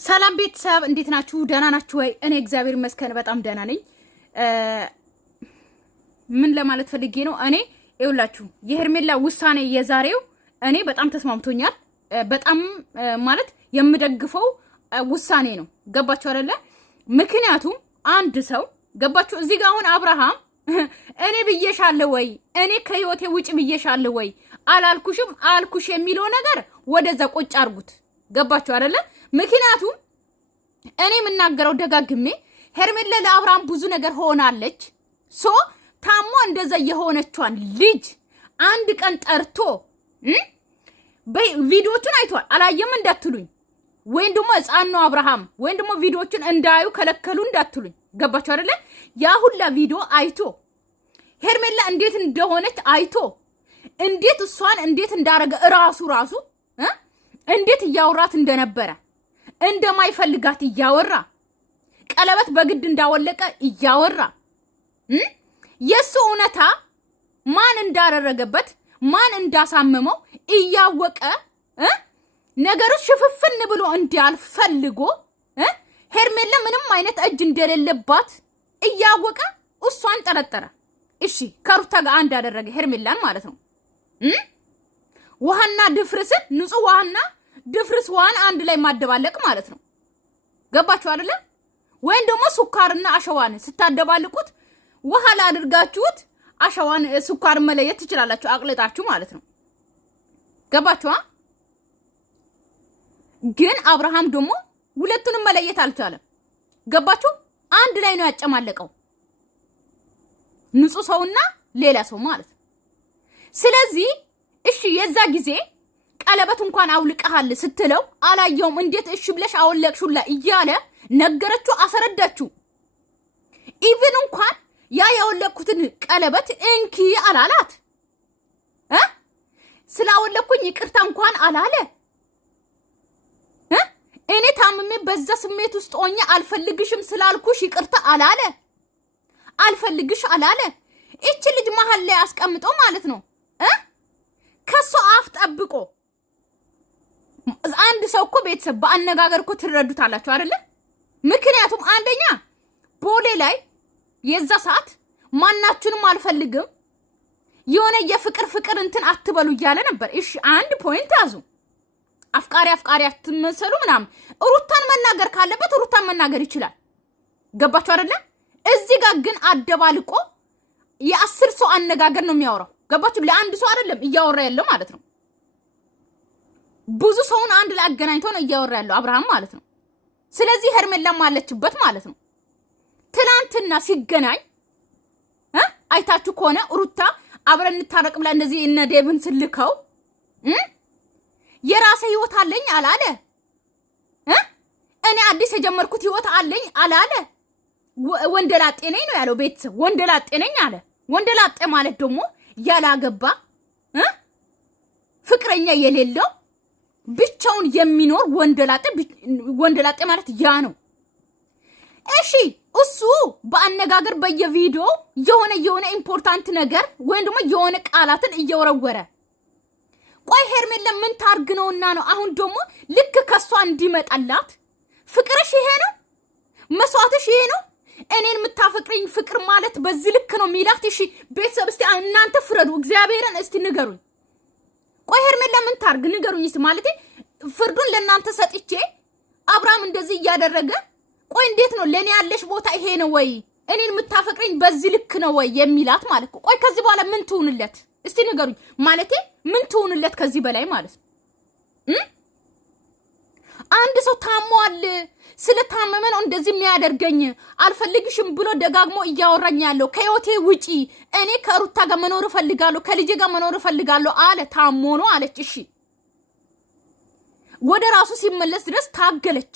ሰላም ቤተሰብ እንዴት ናችሁ? ደህና ናችሁ ወይ? እኔ እግዚአብሔር ይመስገን በጣም ደህና ነኝ። ምን ለማለት ፈልጌ ነው? እኔ ይኸውላችሁ የሄርሜላ ውሳኔ የዛሬው እኔ በጣም ተስማምቶኛል። በጣም ማለት የምደግፈው ውሳኔ ነው። ገባችሁ አይደለ? ምክንያቱም አንድ ሰው ገባችሁ እዚህ ጋር አሁን አብርሃም እኔ ብዬሻለሁ ወይ እኔ ከህይወቴ ውጭ ብዬሻለሁ ወይ አላልኩሽም አልኩሽ የሚለው ነገር ወደዛ ቁጭ አርጉት። ገባችሁ አይደለ? ምክንያቱም እኔ የምናገረው ደጋግሜ ሄርሜላ ለአብርሃም ብዙ ነገር ሆናለች። ሶ ታሞ እንደዛ የሆነቿን ልጅ አንድ ቀን ጠርቶ ቪዲዮቹን አይቷል አላየም እንዳትሉኝ፣ ወይም ደግሞ ህፃን ነው አብርሃም ወይም ደግሞ ቪዲዮቹን እንዳዩ ከለከሉ እንዳትሉኝ። ገባችሁ አይደለ? ያ ሁላ ቪዲዮ አይቶ ሄርሜላ እንዴት እንደሆነች አይቶ እንዴት እሷን እንዴት እንዳረገ ራሱ እንዴት እያወራት እንደነበረ እንደማይፈልጋት እያወራ ቀለበት በግድ እንዳወለቀ እያወራ የሱ እውነታ ማን እንዳደረገበት ማን እንዳሳመመው እያወቀ ነገሮች ሽፍፍን ብሎ እንዲያልፍ ፈልጎ ሄርሜላ ምንም አይነት እጅ እንደሌለባት እያወቀ እሷን ጠረጠረ። እሺ ከሩታ ጋር አንድ ያደረገ ሄርሜላን ማለት ነው። ውሃና ድፍርስን ንጹህ ውሃና ድፍርስ ውሃን አንድ ላይ ማደባለቅ ማለት ነው። ገባችሁ አይደለ? ወይም ደግሞ ሱካርና አሸዋን ስታደባልቁት ውሃ ላይ አድርጋችሁት አሸዋን ሱካር መለየት ትችላላችሁ አቅልጣችሁ ማለት ነው። ገባችሁ? ግን አብርሃም ደግሞ ሁለቱንም መለየት አልቻለም። ገባችሁ? አንድ ላይ ነው ያጨማለቀው ንጹህ ሰውና ሌላ ሰው ማለት ነው። ስለዚህ እሺ የዛ ጊዜ ቀለበት እንኳን አውልቀሃል ስትለው አላየውም እንዴት እሺ ብለሽ አወለቅሹላ እያለ ነገረችው፣ አሰረዳችሁ። ኢቭን እንኳን ያ ያወለቅኩትን ቀለበት እንኪ አላላት። ስላወለቅኩኝ ይቅርታ እንኳን አላለ። እኔ ታምሜ በዛ ስሜት ውስጥ ሆኜ አልፈልግሽም ስላልኩሽ ይቅርታ አላለ። አልፈልግሽ አላለ። እቺ ልጅ መሀል ላይ አስቀምጦ ማለት ነው ከሷ አፍ ጠብቆ አንድ ሰው እኮ ቤተሰብ በአነጋገር እኮ ትረዱታላችሁ አይደለ? ምክንያቱም አንደኛ ቦሌ ላይ የዛ ሰዓት ማናችሁንም አልፈልግም የሆነ የፍቅር እንትን አትበሉ እያለ ነበር። እሺ አንድ ፖይንት ያዙ። አፍቃሪ አትመሰሉ ምናምን። ሩታን መናገር ካለበት ሩታን መናገር ይችላል። ገባችሁ አይደለ? እዚህ ጋር ግን አደባልቆ የ10 ሰው አነጋገር ነው የሚያወራው። ገባችሁ? ለአንድ ሰው አይደለም እያወራ ያለው ማለት ነው። ብዙ ሰውን አንድ ላይ አገናኝቶ ነው እያወራ ያለው አብርሃም ማለት ነው። ስለዚህ ሄርሜላም አለችበት ማለት ነው። ትናንትና ሲገናኝ አይታችሁ ከሆነ ሩታ አብረን እንታረቅ ብላ እንደዚህ እነ ዴቭን ስልከው የራሴ ህይወት አለኝ አላለ። እኔ አዲስ የጀመርኩት ህይወት አለኝ አላለ። ወንደላጤ ነኝ ነው ያለው። ቤተሰብ ወንደላጤ ነኝ አለ። ወንደላጤ ማለት ደግሞ ያላገባ ፍቅረኛ የሌለው ብቻውን የሚኖር ወንደላጤ ማለት ያ ነው። እሺ እሱ በአነጋገር በየቪዲዮ የሆነ ኢምፖርታንት ነገር ወይም ደግሞ የሆነ ቃላትን እየወረወረ ቆይ ሄርሜላ ምን ታርግ ነውና ነው አሁን ደግሞ ልክ ከሷ እንዲመጣላት ፍቅርሽ ይሄ ነው መስዋዕትሽ ይሄ ነው እኔን የምታፈቅረኝ ፍቅር ማለት በዚህ ልክ ነው ሚላት? እሺ ቤተሰብ እስቲ እናንተ ፍረዱ፣ እግዚአብሔርን እስቲ ንገሩኝ። ቆይ ሄርሜላ ምን ታርግ ንገሩኝ እስቲ። ማለት ፍርዱን ለእናንተ ሰጥቼ አብርሃም እንደዚህ እያደረገ ቆይ እንዴት ነው ለኔ ያለሽ ቦታ ይሄ ነው ወይ እኔን የምታፈቅረኝ በዚህ ልክ ነው ወይ የሚላት ማለት ነው። ቆይ ከዚህ በኋላ ምን ትሁንለት እስቲ ንገሩኝ። ማለት ምን ትሁንለት ከዚህ በላይ ማለት ነው? አንድ ሰው ታሟል ስለታመመ ነው እንደዚህ የሚያደርገኝ አልፈልግሽም ብሎ ደጋግሞ እያወራኝ ያለው ከህይወቴ ውጪ እኔ ከሩታ ጋር መኖር ፈልጋለሁ ከልጄ ጋር መኖር ፈልጋለሁ አለ። ታሞ ነው አለች። እሺ ወደ ራሱ ሲመለስ ድረስ ታገለች፣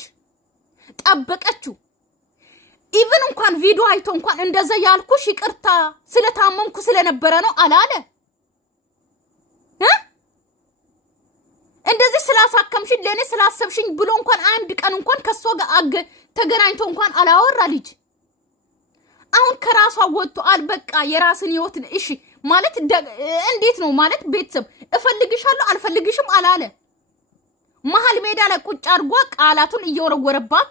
ጠበቀችው። ኢቭን እንኳን ቪዲዮ አይቶ እንኳን እንደዛ ያልኩሽ ይቅርታ ስለታመምኩ ስለነበረ ነው አላለ። እንደዚህ ስላሳከምሽኝ ለኔ ስላሰብሽኝ ብሎ እንኳን አንድ ቀን እንኳን ከሷ ጋር ተገናኝቶ እንኳን አላወራ ልጅ። አሁን ከራሷ ወጥቶ አልበቃ የራስን ህይወት እሺ ማለት እንዴት ነው ማለት ቤተሰብ እፈልግሻለሁ አልፈልግሽም አላለ። መሀል ሜዳ ላይ ቁጭ አድርጎ ቃላቱን እየወረወረባት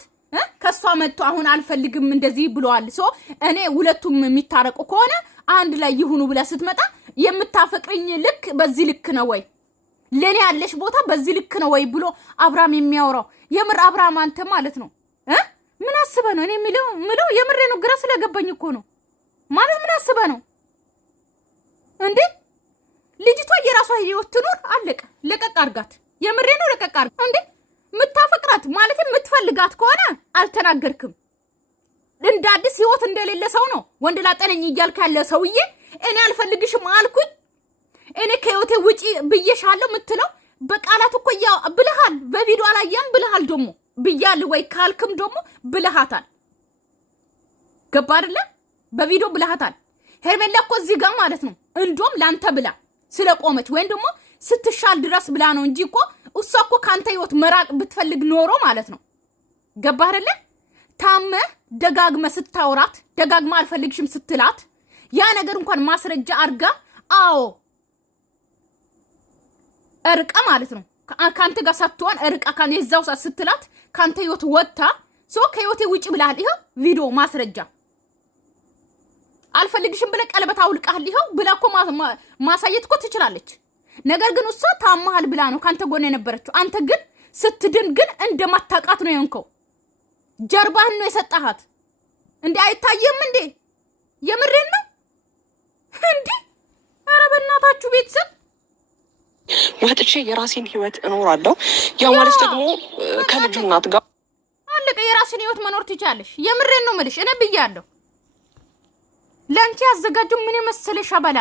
ከሷ መጥቶ አሁን አልፈልግም እንደዚህ ብለዋል ሶ እኔ ሁለቱም የሚታረቁ ከሆነ አንድ ላይ ይሁኑ ብላ ስትመጣ የምታፈቅሪኝ ልክ በዚህ ልክ ነው ወይ ለኔ ያለሽ ቦታ በዚህ ልክ ነው ወይ ብሎ አብርሃም የሚያወራው የምር አብርሃም አንተ ማለት ነው ምን አስበ ነው እኔ ምለው የምሬ ነው ግራ ስለገባኝ እኮ ነው ማለት ምን አስበ ነው እንዴ ልጅቷ የራሷ ህይወት ትኖር አለቀ ለቀቅ አርጋት የምሬ ነው ለቀቅ አርጋ እንዴ ምታፈቅራት ማለት የምትፈልጋት ከሆነ አልተናገርክም እንደ አዲስ ህይወት እንደሌለ ሰው ነው ወንድ ላጠነኝ ይያልካ ያለ ሰውዬ እኔ አልፈልግሽም አልኩኝ እኔ ከህይወቴ ውጪ ብዬሻለሁ ምትለው በቃላት እኮ ያ ብለሃል በቪዲዮ አላየም ብለሃል ደሞ ብያል ወይ ካልክም ደሞ ብለሃታል ገባ አይደለ በቪዲዮ ብለሃታል ሄርሜላ እኮ እዚህ ጋር ማለት ነው እንዶም ላንተ ብላ ስለቆመች ወይ ደሞ ስትሻል ድረስ ብላ ነው እንጂ እኮ እሷ እኮ ካንተ ህይወት መራቅ ብትፈልግ ኖሮ ማለት ነው ገባ አይደለ ታመ ደጋግመ ስታወራት ደጋግማ አልፈልግሽም ስትላት ያ ነገር እንኳን ማስረጃ አርጋ አዎ እርቃ ማለት ነው ካንተ ጋር ሳትሆን እርቃ ካን የዛው ስትላት ካንተ ህይወት ወጣ ሶ ከህይወቴ ውጪ ብለሃል ይሄ ቪዲዮ ማስረጃ አልፈልግሽም ብለ ቀለበት አውልቃል ይሄው ብላኮ ማሳየት እኮ ትችላለች ነገር ግን እሷ ታማሃል ብላ ነው ካንተ ጎን የነበረችው አንተ ግን ስትድን ግን እንደማታቃት ነው የሆንከው ጀርባህን ነው የሰጣሃት እንዴ አይታየም እንዴ የምሬን ነው እንዴ ኧረ በእናታችሁ ቤተሰብ ወጥቼ የራሴን ህይወት እኖራለሁ ያ ማለት ደግሞ ከልጁ እናት ጋር አለቀ የራስን ህይወት መኖር ትችያለሽ የምሬን ነው መልሽ እኔ ብያለሁ ለአንቺ ያዘጋጁ ምን መሰለ ሻባላ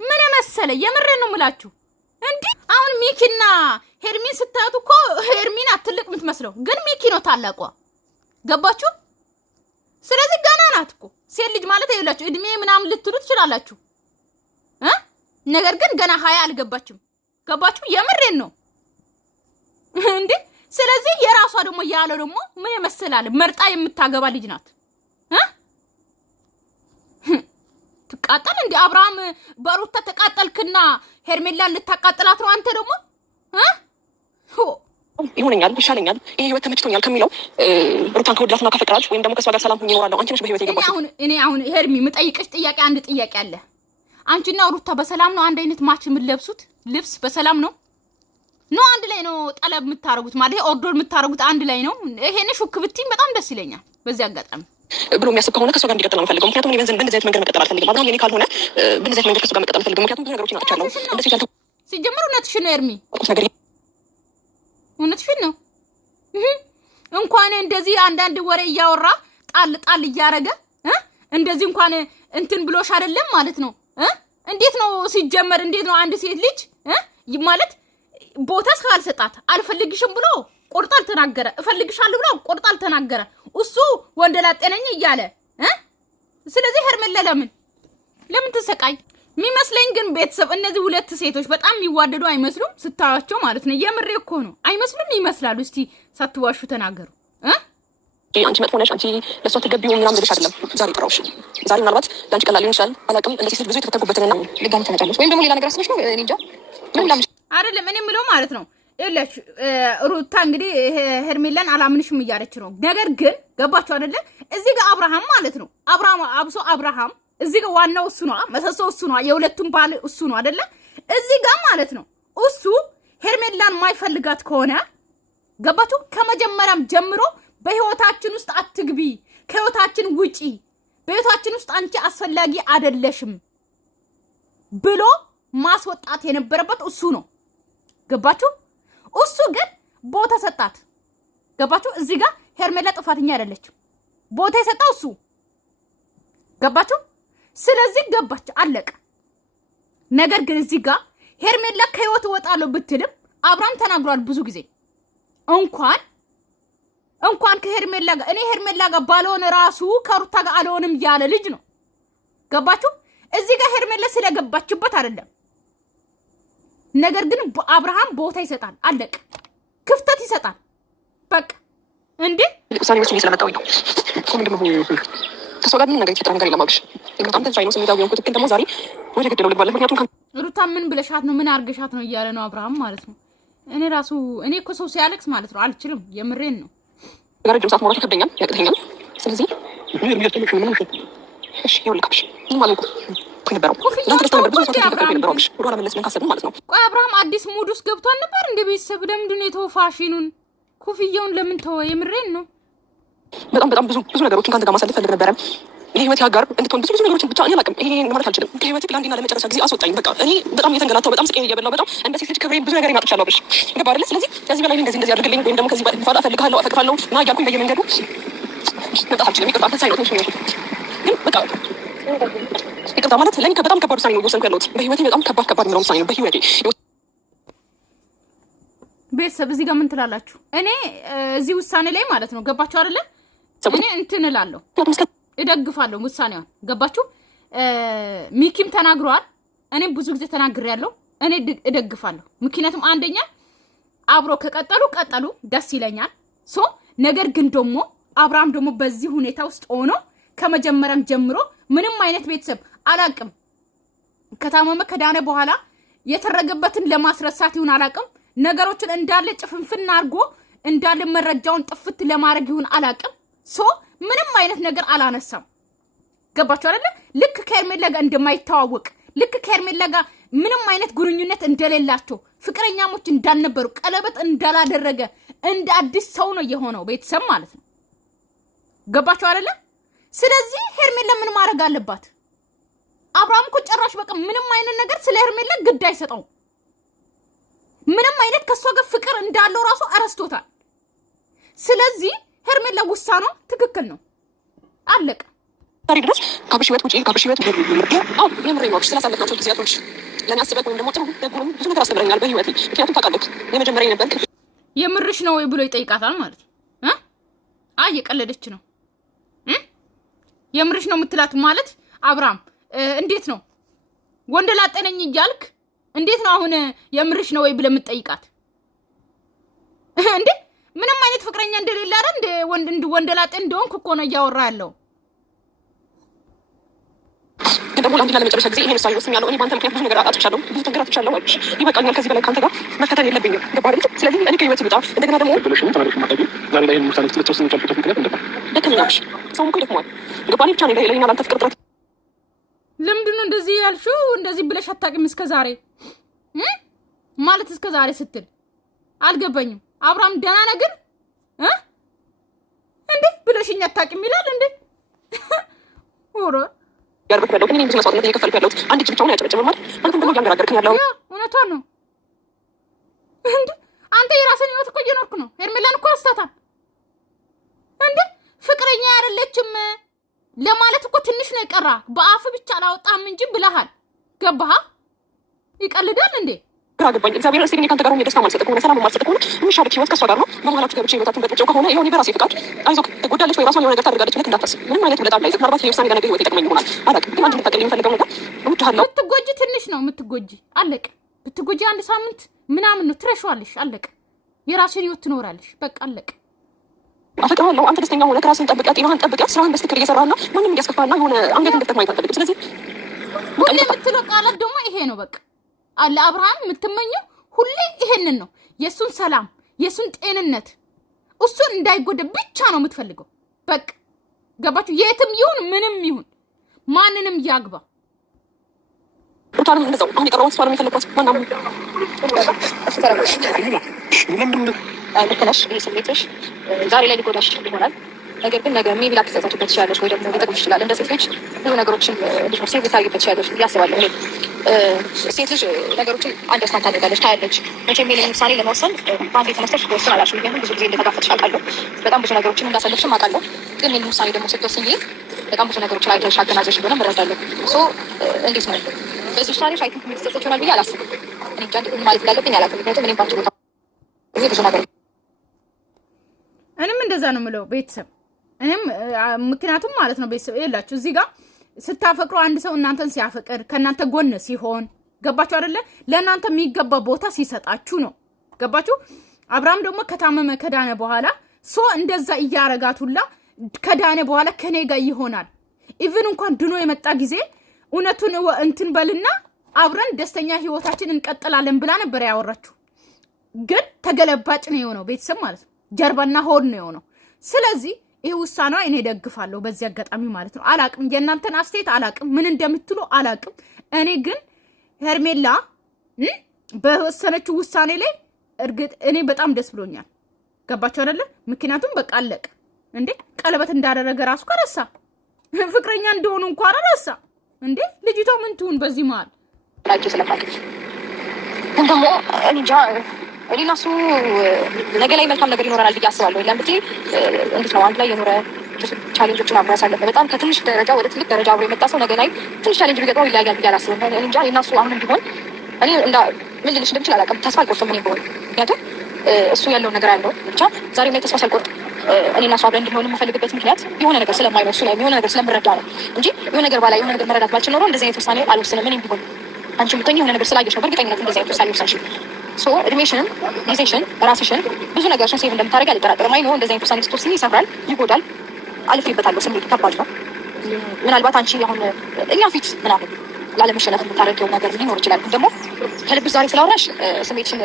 ምን መሰለ የምሬን ነው ምላችሁ እንዴ አሁን ሚኪና ሄርሚን ስታዩት እኮ ሄርሚን አትልቅ ምትመስለው ግን ሚኪ ነው ታላቋ ገባችሁ ስለዚህ ገና ናት እኮ ሴት ልጅ ማለት አይላችሁ እድሜ ምናምን ልትሉ ትችላላችሁ ነገር ግን ገና 20 አልገባችም ገባችሁ የምሬን ነው እንዴ ስለዚህ የራሷ ደግሞ ያለው ደግሞ ምን መሰላለ መርጣ የምታገባ ልጅ ናት ትቃጠል እንዴ አብርሃም በሩታ ተቃጠልክና ሄርሜላን ልታቃጥላት ነው አንተ ደግሞ ይሆነኛል ይሻለኛል ይሄ ህይወት ተመችቶኛል ከሚለው ሩታን ከወዳትና ከፈቅራት ወይም ደግሞ ከሷ ጋር ሰላም ሆኜ እኖራለሁ አንቺ ነሽ በህይወት የገባሽ እኔ አሁን ሄርሚ ምጠይቅሽ ጥያቄ አንድ ጥያቄ አለ አንቺና ሩታ በሰላም ነው አንድ አይነት ማች የምትለብሱት ልብስ በሰላም ነው አንድ ላይ ነው ጠለብ የምታረጉት ማለት ኦርደር የምታረጉት አንድ ላይ ነው ይሄን ሹክ ብትይ በጣም ደስ ይለኛል በዚህ አጋጣሚ ብሎ የሚያስብ ከሆነ ከሷ ጋር እንዲቀጥል ነው የምፈልገው ምክንያቱም እኔ በእንደዚህ አይነት መንገድ መቀጠል አልፈልግም አብርሃም የኔ ካልሆነ በእንደዚህ አይነት መንገድ ከሷ ጋር መቀጠል አልፈልግም ምክንያቱም ብዙ ነገሮችን አጥቻለሁ እንደ ሴት ሲጀምር እውነትሽን ነው ኤርሚ እውነትሽን ነው እንኳን እንደዚህ አንዳንድ ወሬ እያወራ ጣል እያረገ እንደዚህ እንኳን እንትን ብሎሽ አይደለም ማለት ነው እንዴት ነው ሲጀመር እንዴት ነው አንድ ሴት ልጅ ማለት ቦታስ ካልሰጣት አልፈልግሽም ብሎ ቆርጣል ተናገረ እፈልግሻለሁ ብሎ ቆርጣል ተናገረ እሱ ወንደላጤ ነኝ እያለ ስለዚህ ሄርሜላ ለምን ተሰቃይ የሚመስለኝ ግን ቤተሰብ እነዚህ ሁለት ሴቶች በጣም የሚዋደዱ አይመስሉም ስታያቸው ማለት ነው የምሬ እኮ ነው አይመስሉም ይመስላሉ እስቲ ሳትዋሹ ተናገሩ አንቺ መጥፎ ነሽ አንቺ ለሷ ተገቢው ምናምን ልብሽ አይደለም ዛሬ ጥራውሽ ዛሬ ምናልባት ላንቺ ቀላል ሊሆን ይችላል አላውቅም እንደዚህ ሴት ብዙ የተፈተጉበትና ልጋም ተመጣለሽ ወይም ደግሞ ሌላ ነገር አስበሽ ነው እኔ እንጃ ምን ላምሽ አይደለም እኔ ምለው ማለት ነው እለሽ ሩታ እንግዲህ ሄርሜላን አላምንሽም እያለች ነው ነገር ግን ገባችሁ አይደለ እዚህ ጋር አብርሃም ማለት ነው አብርሃም አብሶ አብርሃም እዚህ ጋር ዋናው እሱ ነው መሰሶ እሱ ነው የሁለቱም ባል እሱ ነው አይደለ እዚህ ጋር ማለት ነው እሱ ሄርሜላን ማይፈልጋት ከሆነ ገባችሁ ከመጀመሪያም ጀምሮ በህይወታችን ውስጥ አትግቢ ከህይወታችን ውጪ በህይወታችን ውስጥ አንቺ አስፈላጊ አይደለሽም ብሎ ማስወጣት የነበረበት እሱ ነው ገባችሁ እሱ ግን ቦታ ሰጣት ገባችሁ እዚህ ጋር ሄርሜላ ጥፋተኛ አይደለችም ቦታ የሰጣው እሱ ገባችሁ ስለዚህ ገባች አለቀ ነገር ግን እዚህ ጋር ሄርሜላ ከህይወት ወጣለው ብትልም አብርሃም ተናግሯል ብዙ ጊዜ እንኳን ከሄርሜላ ጋር እኔ ሄርሜላ ጋር ባልሆነ ራሱ ከሩታ ጋር አልሆንም ያለ ልጅ ነው ገባችሁ እዚህ ጋር ሄርሜላ ስለገባችበት አይደለም ነገር ግን አብርሃም ቦታ ይሰጣል አለቀ ክፍተት ይሰጣል በቃ እንዴ ለምሳሌ መስሎኝ ስለመጣሁኝ ነው ከሷ ጋር ምን ነገር ይፈጠራል ነገር የለም አብርሽ በጣም ተንሳይ ነው ስሜታዊ የሆንኩት ግን ደግሞ ዛሬ ወደ ገደለው ልባለ ምክንያቱም ሩታ ምን ብለሻት ነው ምን አርገሻት ነው እያለ ነው አብርሃም ማለት ነው እኔ እኮ ሰው ሲያለቅስ ማለት ነው አልችልም። የምሬን ነው። ረጅም ሰዓት ማውራት ይከብደኛል፣ ያቅተኛል። ስለዚህ እሺ ይኸውልህ ማለት ነው። ቆይ አብርሃም አዲስ ሙድ ውስጥ ገብቷል ነበር እንደ ቤተሰብ ለምንድን ነው የተወው ፋሽኑን ኮፍያውን ለምን ተወ? የምሬን ነው። በጣም ብዙ ነገሮችን ከአንተ ጋር ማሳለፍ ፈልግ ነበረ። የህይወት አጋር እንድትሆን ብዙ ነገሮችን ብቻ እኔ አላውቅም። ይሄ ማለት አልችልም። ከህይወት ለአንዴና ለመጨረሻ ጊዜ አስወጣኝ። በቃ እኔ በጣም እየተንገላታሁ በጣም ስቄን እየበላሁ በጣም እንደ ሴት ልጅ ክብሬን ብዙ ነገር አጥቻለሁ። ብሽ ገባ አይደለ? ስለዚህ ከዚህ በላይ እንደዚህ አድርግልኝ ወይም ደግሞ ከዚህ በኋላ እፈልግሃለሁ አፈቅርሃለሁ እና እያልኩኝ በየመንገዱ መጣት አልችልም። ይቅርታ ሳይነት ነው ግን በቃ ይቅርታ ማለት ለእኔ በጣም ከባድ ውሳኔ ነው እየወሰንኩ ያለሁት። በህይወቴ በጣም ከባድ የሚለው ውሳኔ ነው በህይወቴ። ቤተሰብ እዚህ ጋር ምን ትላላችሁ? እኔ እዚህ ውሳኔ ላይ ማለት ነው ገባችሁ አይደለ? እኔ እንትን እላለሁ እደግፋለሁ ውሳኔውን። ገባችሁ? ሚኪም ተናግሯል፣ እኔም ብዙ ጊዜ ተናግሬያለሁ። እኔ እደግፋለሁ። ምክንያቱም አንደኛ አብሮ ከቀጠሉ ደስ ይለኛል። ነገር ግን ደግሞ አብርሃም ደግሞ በዚህ ሁኔታ ውስጥ ሆኖ ከመጀመሪያም ጀምሮ ምንም አይነት ቤተሰብ አላቅም ከታመመ ከዳነ በኋላ የተረገበትን ለማስረሳት ይሁን አላቅም ነገሮችን እንዳለ ጭፍንፍና አድርጎ እንዳለ መረጃውን ጥፍት ለማድረግ ይሁን አላቅም ምንም አይነት ነገር አላነሳም። ገባችሁ አይደለ? ልክ ከሄርሜላ ጋር እንደማይተዋወቅ ልክ ከሄርሜላ ጋር ምንም አይነት ግንኙነት እንደሌላቸው ፍቅረኛሞች እንዳልነበሩ ቀለበት እንዳላደረገ እንደ አዲስ ሰው ነው የሆነው ቤተሰብ ማለት ነው። ገባችሁ አይደለ? ስለዚህ ሄርሜላ ምን ማድረግ አለባት? አብርሃም እኮ ጭራሽ በቃ ምንም አይነት ነገር ስለ ሄርሜላ ግድ አይሰጠው። ምንም አይነት ከሷ ጋር ፍቅር እንዳለው ራሱ አረስቶታል። ስለዚህ ሄርሜላ ውሳኔ ትክክል ነው። አለቀ። ታሪክ ድረስ ካብሽበት ውጪ ካብሽበት የምሬን ነው። ስላሳለፍናቸው ጊዜያቶች ለእኔ አስበህ ወይም ደግሞ ጥሩ ደጉም ብዙ ነገር አስተምረኛል በህይወቴ። ምክንያቱም ታውቃለህ የመጀመሪያ ነበር። የምርሽ ነው ወይ ብሎ ይጠይቃታል ማለት ነው። እየቀለደች ነው። የምርሽ ነው የምትላት ማለት አብርሃም እንዴት ነው ወንድ ላጤ ነኝ እያልክ እንዴት ነው አሁን የምርሽ ነው ወይ ብለህ የምትጠይቃት እንዴ? ምንም አይነት ፍቅረኛ እንደሌለ አይደል እንደ ወንድ ላጤ እንደሆንክ እኮ ነው እያወራ ያለው። ግን ደግሞ ለአንዴና ለመጨረሻ ጊዜ ይሄን ውሳኔ ወስኛለሁ። እኔ በአንተ ምክንያት ብዙ ነገር አጥቻለሁ፣ ብዙ ተንገላትቻለሁ። ይበቃኛል። ከዚህ በላይ ከአንተ ጋር መፈተን የለብኝም። ገባህ አይደል? ስለዚህ እኔ ከህይወት ልውጣ። እንደገና ደግሞ ዛሬ ላይ ይሄን ውሳኔ ልትወስኝ የቻልኩት ምክንያት ደከመኛል። ሰው እኮ ይደክመዋል። ገባህ? እኔ ብቻ ነኝ ለእኔና ለአንተ ፍቅር ጥረት። ለምንድን ነው እንደዚህ ያልሽው? እንደዚህ ብለሽ አታውቂም እስከ ዛሬ ማለት እስከ ዛሬ ስትል አልገባኝም። አብርሃም ደህና ነህ ግን እንዴ ብለሽኝ አታውቂም ይላል እንዴ? ኦሮ ያርበክ ያለው ግን ብዙ መስዋዕትነት እየከፈልኩ ያለሁት አንድ እጅ ብቻውን አያጨበጭብም ማለት አንተም ደግሞ እያንገራገርክኝ ያለው እውነቷን ነው እንዴ? አንተ የራስን ህይወት እኮ እየኖርክ ነው። ሄርሜላን እኮ አስታታል እንዴ? ፍቅረኛ አይደለችም ለማለት እኮ ትንሽ ነው የቀራ። በአፍ ብቻ አላወጣም እንጂ ብለሃል። ገባህ? ይቀልዳል እንዴ? ግራ ገባኝ። እግዚአብሔር እስቲ ከአንተ ጋር ሆኜ ደስታ ማልሰጥ ከሆነ ሰላም ማልሰጥ ከሆነ የሚሻልክ ህይወት ከእሷ ጋር ነው። በመሀላችሁ ገብቼ ህይወታችሁን በጥብጨው ከሆነ ይኸው እኔ በራሴ ፍቃድ አይዞህ ትጎዳለች ወይ ራሷን የሆነ ነገር ታደርጋለች ብለህ እንዳታስብ። ምንም አይነት ውለታ ላይ ምናልባት ይሄ ውሳኔ ለነገ ህይወት ይጠቅመኝ ይሆናል አላውቅም። ግን አንድ ልታቀልኝ የምፈልገው ነገር እወድሃለሁ። ብትጎጂ ትንሽ ነው የምትጎጂ። አለቀ። ብትጎጂ አንድ ሳምንት ምናምን ነው ትረሻዋለሽ። አለቀ። የራስሽን ህይወት ትኖራለሽ። በቃ አለቀ። አፈቅርሃለሁ። አንተ ደስተኛ ሆነህ ራስህን ጠብቀህ ጤናህን ጠብቀህ ስራህን በስትክክል እየሰራህና ማንም እንዲያስከፋህና የሆነ አንገት እንድትደፋ ማየት አልፈልግም። ስለዚህ ሁሌ የምትለው ቃላት ደግሞ ይሄ ነው። በቃ አለ አብርሃም የምትመኘው ሁሌ ይሄንን ነው። የሱን ሰላም የሱን ጤንነት እሱን እንዳይጎዳ ብቻ ነው የምትፈልገው። በቃ ገባችሁ? የትም ይሁን ምንም ይሁን ማንንም ያግባ ሩታንም እንደዛው አሁን የቀረውን ተስፋ ነው የሚፈልጓት ማናምን ልክነሽ ይህ ስሜትሽ ዛሬ ላይ ሊጎዳሽ ይሆናል። ነገር ግን ነገ ሜቢ ላትጸጸቱበት ትችላለች ወይ ደግሞ ሊጠቅምሽ ይችላል። እንደ ሴት ልጅ ብዙ ነገሮችን ሴት ልታይበት ትችላለች እያስባለሁ። ሴት ልጅ ነገሮችን አንደርስታንድ ታደርጋለች፣ ታያለች። መቼም ይሄንን ውሳኔ ለመወሰን በአንዴ ተነስተሽ ትወስን አላልሽም። ምክንያቱም ብዙ ጊዜ እንደተጋፈጥሽ አውቃለሁ፣ በጣም ብዙ ነገሮችን እንዳሳለፍሽም አውቃለሁ። ግን ይህን ውሳኔ ደግሞ ስትወስኝ በጣም ብዙ ነገሮችን አይተሽ አገናዘብሽ እንደሆነ እረዳለሁ። እንዴት ነው በዚህ ውሳኔሽ አይ ቲንክ የምትጸጸች ይሆናል ብዬ አላስብም። እኔ እንጃ እንዴት ማለት እንዳለብኝ አላውቅም። ምክንያቱም እኔም ባንቺ ቦታ ብዙ ነገር እኔም እንደዛ ነው የምለው ቤተሰብ። እኔም ምክንያቱም ማለት ነው ቤተሰብ ይላችሁ እዚህ ጋር ስታፈቅሩ አንድ ሰው እናንተን ሲያፈቅር ከእናንተ ጎን ሲሆን ገባችሁ አይደለ? ለእናንተ የሚገባ ቦታ ሲሰጣችሁ ነው። ገባችሁ? አብርሃም ደግሞ ከታመመ ከዳነ በኋላ እንደዛ እያረጋቱላ ከዳነ በኋላ ከኔ ጋር ይሆናል። ኢቭን እንኳን ድኖ የመጣ ጊዜ እውነቱን እንትን በልና አብረን ደስተኛ ህይወታችን እንቀጥላለን ብላ ነበር ያወራችሁ። ግን ተገለባጭ ነው የሆነው ቤተሰብ ማለት ነው። ጀርባና ሆድ ነው የሆነው። ስለዚህ ይሄ ውሳኔዋ እኔ ደግፋለሁ በዚህ አጋጣሚ ማለት ነው። አላቅም የእናንተን አስተያየት አላቅም፣ ምን እንደምትሉ አላቅም። እኔ ግን ሄርሜላ በወሰነችው ውሳኔ ላይ እርግጥ እኔ በጣም ደስ ብሎኛል። ገባችሁ አይደለ? ምክንያቱም በቃ አለቀ እንዴ። ቀለበት እንዳደረገ ራሱ ከረሳ ፍቅረኛ እንደሆኑ እንኳን ረሳ እንዴ። ልጅቷ ምን ትሁን በዚህ መሀል ላይክ ስለፋለች እንደሞ እንጃ እኔና እሱ ነገ ላይ መልካም ነገር ይኖረናል ብዬ አስባለሁ። ለምንድን እንዴት ነው አንድ ላይ የኖረ ቻሌንጆችን አብሮ ያሳለፈ በጣም ከትንሽ ደረጃ ወደ ትልቅ ደረጃ አብሮ የመጣ ሰው ነገ ላይ ትንሽ ቻሌንጅ ቢገጥመው ይለያያል ብዬ አላስብም። እኔ እንጃ እኔና እሱ አሁንም ቢሆን እኔ ምን ልልሽ እንደምችል አላውቅም። ተስፋ አልቆርጥም እኔ ቢሆን ምክንያቱም እሱ ያለውን ነገር አለው ብቻ ዛሬም ላይ ተስፋ ሳልቆርጥ እኔና እሱ አብረን እንድንሆን የምፈልግበት ምክንያት የሆነ ነገር ስለማይነው እሱ ላይ የሆነ ነገር ስለምረዳ ነው እንጂ የሆነ ነገር ባላ የሆነ ነገር መረዳት ባልችል ኖሮ እንደዚህ አይነት ውሳኔ አልወስንም። እኔም ቢሆን አንቺ የምትሆኝ የሆነ ነገር ስላየሽ ነው በእርግጠኝነት እንደዚህ አይነት ውሳኔ ወሰንሽ። እድሜሽንም ጊዜሽን ራስሽን ብዙ ነገርሽን ሴቭ እንደምታደርጊ አልጠራጠርም። አይ ነው እንደዚህ አይነት ውሳኔ ስትወስኚ ይሰብራል፣ ይጎዳል። አልፌበታለሁ። ስሜቱ ከባድ ነው። ምናልባት አንቺ አሁን እኛ ፊት ምናምን ላለመሸነፍ የምታደርጊው ነገር ሊኖር ይችላል። ደግሞ ከልብሽ ዛሬ ስላወራሽ ስሜትሽን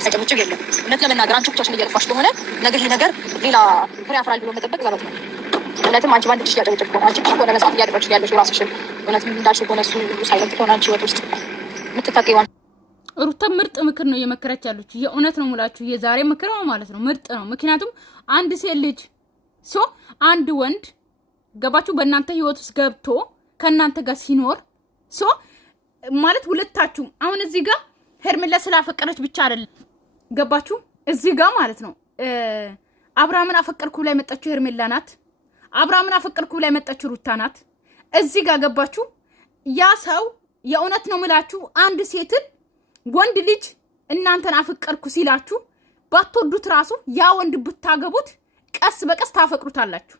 አጨብጭብ የለም። እውነት ለመናገር አንቺ ብቻሽን እየለፋሽ ከሆነ ነገ ይሄ ነገር ሌላ ፍሬ ያፍራል ብሎ መጠበቅ ዘበት ነው። እውነትም አንቺ በአንድ ልጅ እያጨበጭብ ከሆነ አንቺ ብቻ ከሆነ መጽሐፍ እያደረግሽ ያለሽ ራስሽን እውነት እንዳልሽ ከሆነ እሱ ሳይለንት ከሆነ አንቺ ህይወት ውስጥ የምትታቀይዋን ሩታ ምርጥ ምክር ነው እየመከረች ያለች። የእውነት ነው ሙላችሁ፣ የዛሬ ምክር ነው ማለት ነው ምርጥ ነው። ምክንያቱም አንድ ሴት ልጅ አንድ ወንድ ገባችሁ በእናንተ ህይወት ውስጥ ገብቶ ከእናንተ ጋር ሲኖር ማለት ሁለታችሁም አሁን እዚህ ጋር ሄርሜላ ስላፈቀረች ብቻ አይደለም ገባችሁ። እዚህ ጋር ማለት ነው አብርሃምን አፈቀርኩ ላይ መጣችሁ ሄርሜላ ናት። አብርሃምን አፈቀርኩ ላይ መጣችሁ ሩታ ናት። እዚህ ጋር ገባችሁ። ያ ሰው የእውነት ነው ምላችሁ አንድ ሴትን ወንድ ልጅ እናንተን አፈቀርኩ ሲላችሁ ባትወዱት ራሱ ያ ወንድ ብታገቡት ቀስ በቀስ ታፈቅሩታላችሁ።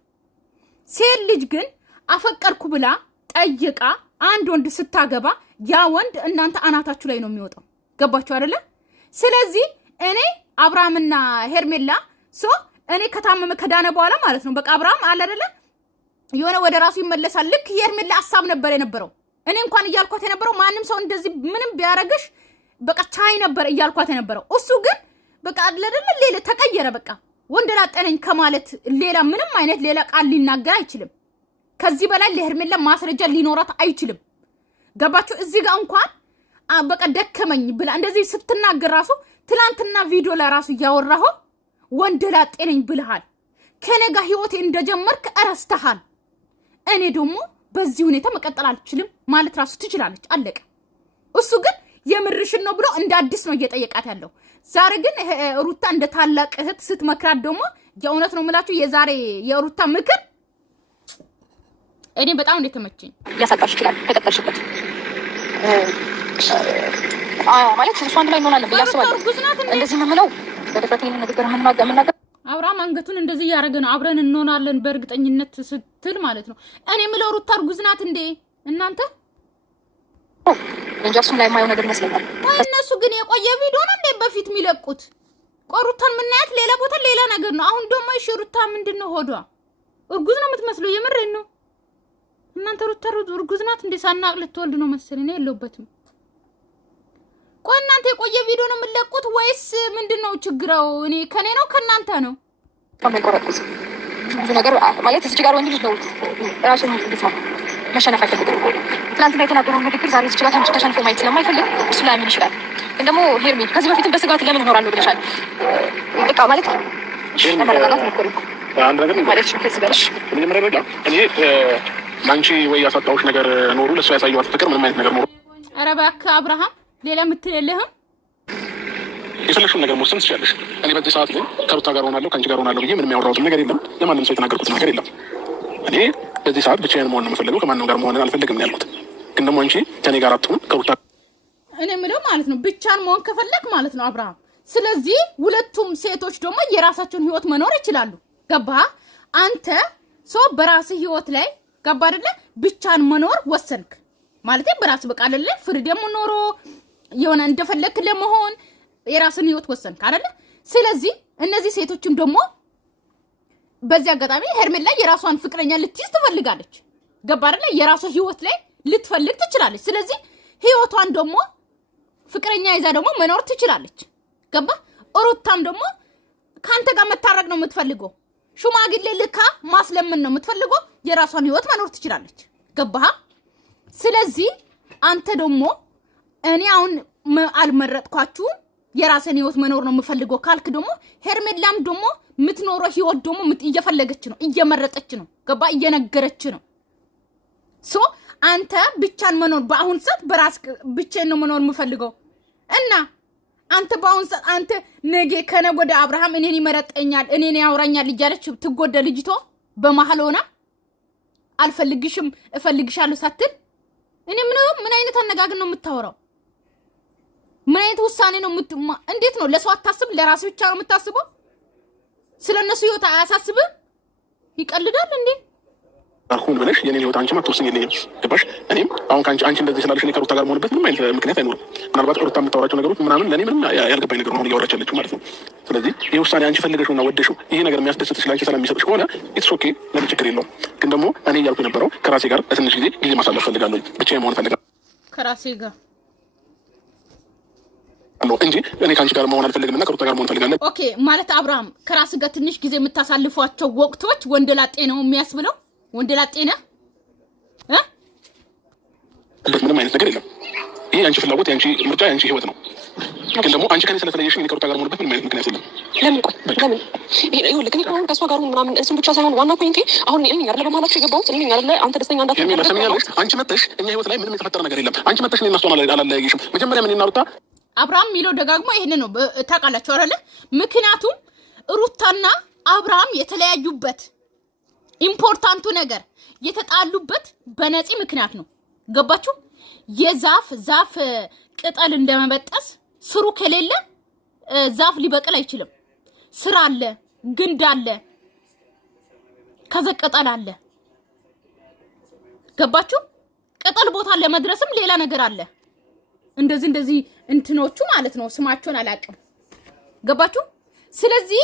ሴት ልጅ ግን አፈቀርኩ ብላ ጠይቃ አንድ ወንድ ስታገባ ያ ወንድ እናንተ አናታችሁ ላይ ነው የሚወጣው። ገባችሁ አይደለ? ስለዚህ እኔ አብርሃምና ሄርሜላ እኔ ከታመመ ከዳነ በኋላ ማለት ነው በቃ አብርሃም አለ አይደለ የሆነ ወደ ራሱ ይመለሳል። ልክ የሄርሜላ ሐሳብ ነበር የነበረው። እኔ እንኳን እያልኳት የነበረው ማንም ሰው እንደዚህ ምንም ቢያረግሽ በቃ ቻይ ነበር እያልኳት የነበረው። እሱ ግን በቃ አይደለ ሌላ ተቀየረ። በቃ ወንደላጤ ነኝ ከማለት ሌላ ምንም አይነት ሌላ ቃል ሊናገር አይችልም። ከዚህ በላይ ለሄርሜላ ማስረጃ ሊኖራት አይችልም። ገባችሁ? እዚህ ጋር እንኳን በቃ ደከመኝ ብላ እንደዚህ ስትናገር ራሱ ትላንትና ቪዲዮ ላይ ራሱ እያወራሁ ወንደላጤ ነኝ ብለሃል፣ ከኔ ጋር ህይወቴ እንደጀመርክ እረስተሃል። እኔ ደግሞ በዚህ ሁኔታ መቀጠል አልችልም ማለት ራሱ ትችላለች። አለቀ። እሱ ግን የምርሽን ነው ብሎ እንደ አዲስ ነው እየጠየቃት ያለው። ዛሬ ግን ሩታ እንደ ታላቅ እህት ስትመክራት ደግሞ የእውነት ነው የምላችሁ የዛሬ የሩታ ምክር እኔ በጣም እንደተመቸኝ ያሳጣሽ ይችላል ከቀጠልሽበት ማለት እሱ አንድ ላይ እንሆናለን ብዬ አስባለሁ። እንደዚህ የምለው በድፍረት ይሄን ነገር የምናገር አብርሃም አንገቱን እንደዚህ እያደረገ ነው አብረን እንሆናለን በእርግጠኝነት ስትል ማለት ነው። እኔ የምለው ሩታ እርጉዝ ናት እንዴ እናንተ? እንጃ እሱም ላይ የማየው ነገር ይመስለኛል። እነሱ ግን የቆየ ቪዲዮ ነው እንዴ በፊት የሚለቁት? ቆሩታን ምናያት ሌላ ቦታ ሌላ ነገር ነው። አሁን ደግሞ ሩታ ምንድነው ሆዷ እርጉዝ ነው የምትመስለው። የምሬን ነው እናንተ። ሩታ እርጉዝ ናት እንዴ? ሳናቅ ልትወልድ ነው መሰለኝ። ነው የለውበትም። ቆይ እናንተ የቆየ ቪዲዮ ነው የምትለቁት ወይስ ምንድነው ችግረው? እኔ ከኔ ነው ከናንተ ነው? ከመቆረጥስ ብዙ ነገር ማለት እዚህ ጋር ወንድ ልጅ ነው ራሱን እንድትማ መሸነፍ አይፈልግም። ትናንትና የተናገረው ንግግር ዛሬ እዚህ ጋር ትንሽ ተሸንፎ ማየት ስለማይፈልግ እሱ ላይ ምን ይችላል። ግን ደግሞ ሄርሜ ከዚህ በፊትም በስጋት ለምን እኖራለሁ ብለሻል። በቃ ማለት ለመረጋጋት ሞክሪ። አንድ ነገር ማለት ከዚህ በለሽ ምን መረጋጋ እኔ ማንቺ ወይ ያሳጣውሽ ነገር ኖሩ ለሱ ያሳየዋት ፍቅር ምንም አይነት ነገር ኖሩ። ኧረ እባክህ አብርሃም ሌላ ምትል የለህም። የፈለግሽውን ነገር መወሰን ትችያለሽ። እኔ በዚህ ሰዓት ላይ ከሩታ ጋር ሆናለሁ ከአንቺ ጋር ሆናለሁ ብዬ ምንም ያወራሁት ነገር የለም። ለማንም ሰው የተናገርኩት ነገር የለም። እኔ በዚህ ሰዓት ብቻዬን መሆን ነው የምፈልገው። ከማንም ጋር መሆን አልፈልግም ነው ያልኩት። ግን ደግሞ አንቺ ከኔ ጋር አትሁን ከሩታ እኔ የምለው ማለት ነው ብቻን መሆን ከፈለክ ማለት ነው አብርሃም። ስለዚህ ሁለቱም ሴቶች ደግሞ የራሳቸውን ህይወት መኖር ይችላሉ። ገባህ? አንተ በራስህ ህይወት ላይ ገባ አይደለ? ብቻን መኖር ወሰንክ ማለት በራስህ በቃ አይደለ? ፍሪደም ኖሮ የሆነ እንደፈለክ ለመሆን የራስን ህይወት ወሰንክ አይደለ? ስለዚህ እነዚህ ሴቶችም ደግሞ በዚህ አጋጣሚ ሄርሜላ የራሷን ፍቅረኛ ልትይዝ ትፈልጋለች። ገባ አይደለ? የራሷ ህይወት ላይ ልትፈልግ ትችላለች። ስለዚህ ህይወቷን ደግሞ ፍቅረኛ ይዛ ደግሞ መኖር ትችላለች። ገባ? ሩታም ደግሞ ካንተ ጋር መታረቅ ነው የምትፈልገው። ሽማግሌ ልካ ማስለምን ነው የምትፈልገው። የራሷን ህይወት መኖር ትችላለች። ገባህ? ስለዚህ አንተ ደግሞ እኔ አሁን አልመረጥኳችሁም የራስን ህይወት መኖር ነው የምፈልገው ካልክ ደግሞ ሄርሜላም ደግሞ የምትኖረው ህይወት ደግሞ እየፈለገች ነው፣ እየመረጠች ነው። ገባ? እየነገረች ነው። ሶ አንተ ብቻን መኖር በአሁን ሰዓት በራስ ብቻን ነው መኖር የምፈልገው እና አንተ በአሁን ሰዓት አንተ ነገ ከነገ ወደ አብርሃም እኔን ይመረጠኛል እኔን ያወራኛል እያለች ትጎደ ልጅቷ በመሀል ሆና አልፈልግሽም እፈልግሻለሁ ሳትል እኔ ምን አይነት አነጋገር ነው የምታወራው? ምን አይነት ውሳኔ ነው እንዴት ነው? ለሰው አታስብ፣ ለራስህ ብቻ ነው የምታስበው? ስለነሱ ህይወት አያሳስብም? ይቀልዳል እንዴ? አሁን ብለሽ የኔን ህይወት አንቺ ማትወስኝልኝ ገባሽ? እኔም አሁን አንቺ እንደዚህ ስላለሽ እኔ ከሩታ ጋር መሆንበት ምንም አይነት ምክንያት አይኖርም። ምናልባት ሩታ የምታወራቸው ነገሮች ምናምን ለእኔ ምንም ያልገባኝ ነገር ነው እያወራች ያለችው ማለት ነው። ስለዚህ ይህ ውሳኔ አንቺ ፈልገሽውና ወደሽው ይሄ ነገር የሚያስደስትሽ ለአንቺ ሰላም የሚሰጥሽ ከሆነ ኢትስ ኦኬ፣ ለምን ችግር የለውም። ግን ደግሞ እኔ እያልኩ የነበረው ከራሴ ጋር ለትንሽ ጊዜ ማሳለፍ ፈልጋለሁ፣ ብቻዬን መሆን ፈልጋለሁ ከራሴ ጋር እንጂ እኔ ከአንቺ ጋር መሆን አልፈልግም እና ከሩታ ጋር መሆን ፈልጋለሁ። ኦኬ ማለት አብርሃም ከራስ ጋር ትንሽ ጊዜ የምታሳልፏቸው ወቅቶች ወንደላጤ ነው የሚያስብለው? ወንደላጤ ነህ? ምንም አይነት ነገር የለም። ይሄ የአንቺ ፍላጎት፣ የአንቺ ምርጫ፣ የአንቺ ህይወት ነው። ግን ደግሞ አንቺ ከኔ ስለተለየሽ እኔ ከሩታ ጋር መሆንበት ምንም አይነት ምክንያት የለም። ለምን ይኸውልህ፣ ግን አሁን ከእሷ ጋር ምናምን እሱን ብቻ ሳይሆን ዋና ፖይንቴ አሁን እኔ አይደለ በመሀላችሁ የገባሁት እኔ አይደለ አንተ ደስተኛ እንዳትሰሚያለሽ። አንቺ መጥተሽ እኛ ህይወት ላይ ምንም የተፈጠረ ነገር የለም። አንቺ መጥተሽ እኔና እሷን አላለያየሽም። መጀመሪያ እኔና ሩታ አብርሃም የሚለው ደጋግሞ ይሄን ነው ታውቃላችሁ አይደለ? ምክንያቱም ሩታና አብርሃም የተለያዩበት ኢምፖርታንቱ ነገር የተጣሉበት በነፂ ምክንያት ነው። ገባችሁ? ዛፍ ቅጠል እንደመበጠስ ስሩ ከሌለ ዛፍ ሊበቅል አይችልም። ስር አለ፣ ግንድ አለ፣ ከዛ ቅጠል አለ። ገባችሁ? ቅጠል ቦታ ለመድረስም ሌላ ነገር አለ። እንደዚህ እንትኖቹ ማለት ነው። ስማቸውን አላውቅም። ገባችሁ? ስለዚህ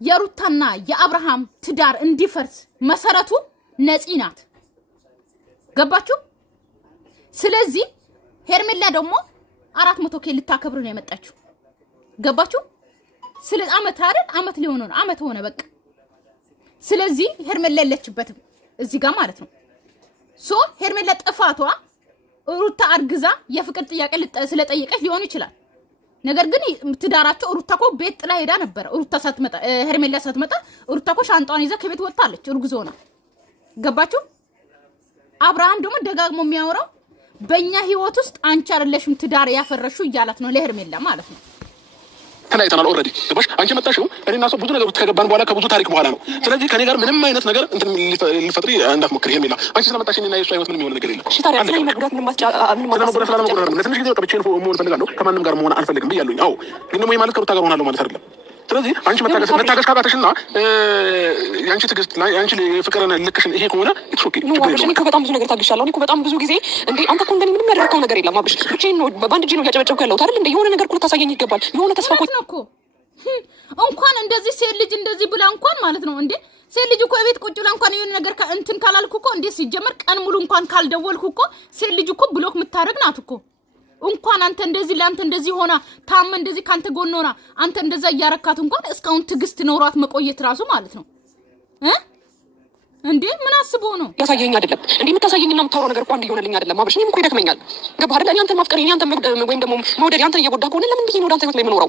የሩታና የአብርሃም ትዳር እንዲፈርስ መሰረቱ ነፂ ናት። ገባችሁ? ስለዚህ ሄርሜላ ደግሞ 400K ልታከብር ነው የመጣችው። ገባችሁ? ስለ አመት አይደል? አመት ሊሆን ነው። አመት ሆነ በቃ። ስለዚህ ሄርሜላ የለችበትም እዚህ ጋር ማለት ነው። ሶ ሄርሜላ ጥፋቷ ሩታ አርግዛ የፍቅር ጥያቄ ስለጠየቀች ሊሆን ይችላል። ነገር ግን ትዳራቸው ሩታ እኮ ቤት ጥላ ሄዳ ነበር። ሩታ ሳትመጣ ሄርሜላ ሳትመጣ ሩታ እኮ ሻንጣዋን ይዛ ከቤት ወጣለች እርጉዝ ሆና። ገባችሁ? አብርሃም ደግሞ ደጋግሞ የሚያወራው በእኛ ህይወት ውስጥ አንቺ አይደለሽም ትዳር ያፈረሹ እያላት ነው ለሄርሜላ ማለት ነው። ተናይተናል ኦልሬዲ ገባሽ? አንቺ መጣሽው እኔና ሰው ብዙ ነገሮች ከገባን በኋላ ከብዙ ታሪክ በኋላ ነው። ስለዚህ ከኔ ጋር ምንም አይነት ነገር እንትን ሊፈጥሪ እንዳትሞክሪ ሄርሜላ። አንቺ ስለመጣሽ እኔና የእሷ ህይወት ምንም የሆነ ነገር የለም። እሺ ታዲያ ስለዚህ መጉዳት ምን ማስጨ ለትንሽ ጊዜ በቃ ብቻዬን መሆን ፈልጋለሁ፣ ከማንም ጋር መሆን አልፈልግም ብያለሁኝ። አዎ ግን ደግሞ ማለት ከሩታ ጋር ሆናለሁ ማለት አይደለም። ስለዚህ አንቺ መታገስ ካቃተሽና ያንቺ ትግስት ያንቺ ፍቅርን ልክሽን ይሄ ከሆነ ኢትስ ኦኬ። እኔ እኮ በጣም ብዙ ነገር ታግሻለሁ። እኔ እኮ በጣም ብዙ ጊዜ እንዴ አንተ እኮ እንደኔ ምንም ያደረከው ነገር የለም። አብሽ ብቻዬን ነው በአንድ እጄ ነው እያጨበጨብኩ ያለሁት አይደል? እንደ የሆነ ነገር እኮ ታሳየኝ ይገባል። የሆነ ተስፋ እኮ እንኳን እንደዚህ ሴት ልጅ እንደዚህ ብላ እንኳን ማለት ነው እንዴ ሴት ልጅ እኮ የቤት ቁጭ ብላ እንኳን የሆነ ነገር እንትን ካላልኩ እኮ እንዴ ሲጀመር ቀን ሙሉ እንኳን ካልደወልኩ እኮ ሴት ልጅ እኮ ብሎክ የምታደርግ ናት እኮ። እንኳን አንተ እንደዚህ ለአንተ እንደዚህ ሆና ታመ እንደዚህ ካንተ ጎን ሆና አንተ እንደዛ እያረካት እንኳን እስካሁን ትግስት ኖሯት መቆየት ራሱ ማለት ነው እንዴ ምን አስቦ ነው ያሳየኝ አይደለም እንዴ የምታሳየኝና የምታወራው ነገር እኮ አንድ ይሆንልኝ አይደለም። አብሽ እኔም እኮ ይደክመኛል። ገባህ አይደል? አንተ ማፍቀር አንተ ወይም ደግሞ መውደድ አንተ እየጎዳ ከሆነ ለምን ብዬ ነው ወደ አንተ ህይወት ላይ የምኖረው?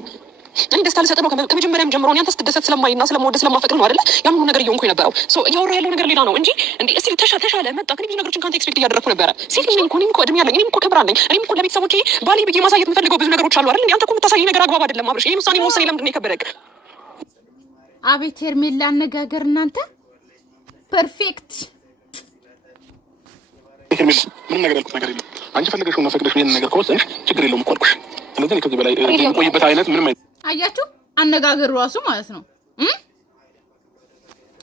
እኔ ደስታ ልሰጥ ነው ከመጀመሪያም ጀምሮ አንተ ስትደሰት ስለማይና ስለመወደድ ስለማፈቅር ነው አይደለ? ያን ሁሉ ነገር እየሆንኩኝ ነበረው። ሶ እያወራ ያለው ነገር ሌላ ነው እንጂ እንዴ እስቲ ተሻለ መጣ። ግን ብዙ ነገሮችን ካንተ ኤክስፔክት እያደረኩ ነበረ። ሴት ልጅ ነኝ እኮ እኔም እኮ እድሜ ያለኝ እኔም እኮ ክብር አለኝ። እኔም እኮ ለቤተሰቦቼ ባሌ ብዬ ማሳየት የምፈልገው ብዙ ነገሮች አሉ አይደል? እንዴ አንተ እኮ የምታሳየኝ ነገር አግባብ አይደለም አብርሽ። ይሄን ውሳኔ መወሰን ለምንድን ነው የከበደክ? አቤት ሄርሜላ አነጋገር እናንተ ፐርፌክት። ምንም ነገር ያልኩት ነገር የለም። አንቺ ፈልገሽው እና ፈቅደሽው ይሄን ነገር ከወሰንሽ ችግር የለውም እኮ አልኩሽ። ስለዚህ ከዚህ በላይ የምቆይበት አይነት ምንም አያችሁ አነጋገሩ ራሱ ማለት ነው።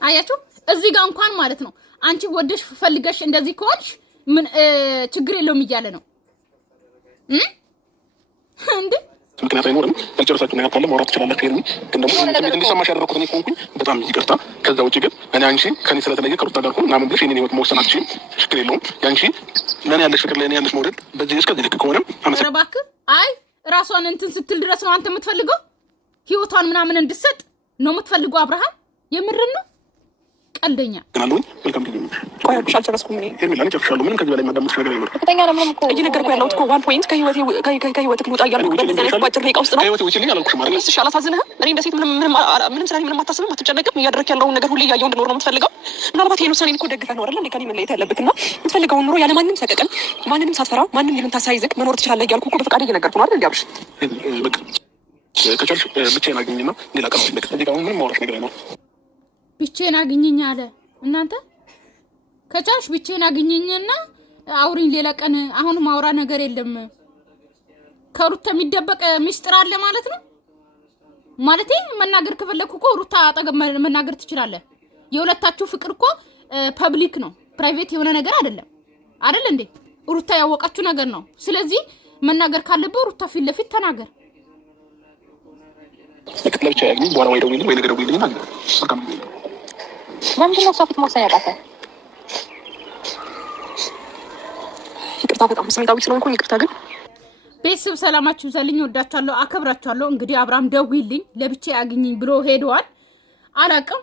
አያችሁ እዚህ ጋር እንኳን ማለት ነው አንቺ ወደሽ ፈልገሽ እንደዚህ ከሆንሽ ምን ችግር የለውም እያለ ነው እንዴ? ምክንያት አይኖርም። ያልጨረሳችሁ ነገር ካለ ማውራት ትችላላችሁ። ሄርሚ ግን ደግሞ ስሜት እንዲሰማሽ ያደረኩት እኔ ከሆንኩኝ በጣም ይቅርታ። ከዛ ውጭ ግን እኔ አንቺ ከኔ ስለተለየ ከሩታ ጋር ሆኖ ምናምን ብለሽ የኔን ህይወት መወሰን አትችይም። ችግር የለውም። ያንቺ ለኔ ያለሽ ፍቅር ለኔ ያለሽ መውደድ በዚህ እስከዚህ ልክ ከሆነም እባክህ አይ ራሷን እንትን ስትል ድረስ ነው አንተ የምትፈልገው ህይወቷን ምናምን እንድትሰጥ ነው የምትፈልገው አብርሃም? የምርን ነው? ቀልደኛ እናሉኝ መልካም ጊዜ ቆይ አልጨረስኩም እኔ ሄርሜላ ጨርሻለሁ። ምንም ከዚህ በላይ ማዳመጥ ነገር አይኖርም። ከተኛ ለምን እኮ እየነገርኩህ ያለሁት እኮ ዋን ፖይንት ከህይወትህ ልውጣ እያልኩህ በአጭር ደቂቃ ውስጥ ነው። ከህይወቴ ውጪልኝ አላልኩሽም አይደል? እሺ አላሳዝንህም? እኔ እንደ ሴት ምንም ስለኔ ምንም አታስብም፣ አትጨነቅም። እያደረክ ያለውን ነገር ሁሌ እያየሁ እንድኖር ነው የምትፈልገው። ምናልባት ይሄን ውሳኔን እኮ ደግፈህ ነው አይደል እንደ ከኔ መለየት ያለብህና የምትፈልገውን ኑሮ ያለ ማንም ሰቀቀን ማንንም ሳትፈራ ማንም ይሉን ታሳይዘክ መኖር ትችላለህ እያልኩህ እኮ በፈቃዴ እየነገርኩህ ነው አይደል? እንዲያብሽ በቃ ከቻልሽ ብቻዬን አግኝና ሌላ ቀን በቃ እዚህ ጋር ምንም ማውራሽ ነገር አይኖርም። ብቻዬን አግኝኝ አለ። እናንተ ከቻልሽ ብቻዬን አግኝኝና አውሪኝ ሌላ ቀን። አሁን ማውራ ነገር የለም። ከሩታ የሚደበቅ ሚስጥር አለ ማለት ነው። ማለቴ መናገር ከፈለኩ እኮ ሩታ አጠገብ መናገር ትችላለህ። የሁለታችሁ ፍቅር እኮ ፐብሊክ ነው፣ ፕራይቬት የሆነ ነገር አይደለም አይደል እንዴ? ሩታ ያወቃችሁ ነገር ነው። ስለዚህ መናገር ካለብህ ሩታ ፊት ለፊት ተናገር። ለብቻ ያግኝ በኋላ ወይ ደውይልኝ ወይ ነገር ደውይልኝ ማለት ነው። ለምንድን ነው እሷ ፊት መወሰን ያቃተህ? ይቅርታ በጣም ስሜታዊ ስለሆንኩኝ ይቅርታ። ግን ቤተሰብ ሰላማችሁ ይብዛልኝ፣ ወዳችኋለሁ፣ አከብራችኋለሁ። እንግዲህ አብርሃም ደውይልኝ ለብቻ ያግኝኝ ብሎ ሄደዋል። አላቅም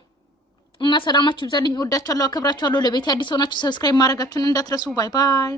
እና ሰላማችሁ ይብዛልኝ፣ ወዳችኋለሁ፣ አከብራችኋለሁ። ለቤት አዲስ ሆናችሁ ሰብስክራይብ ማድረጋችሁን እንዳትረሱ። ባይ ባይ።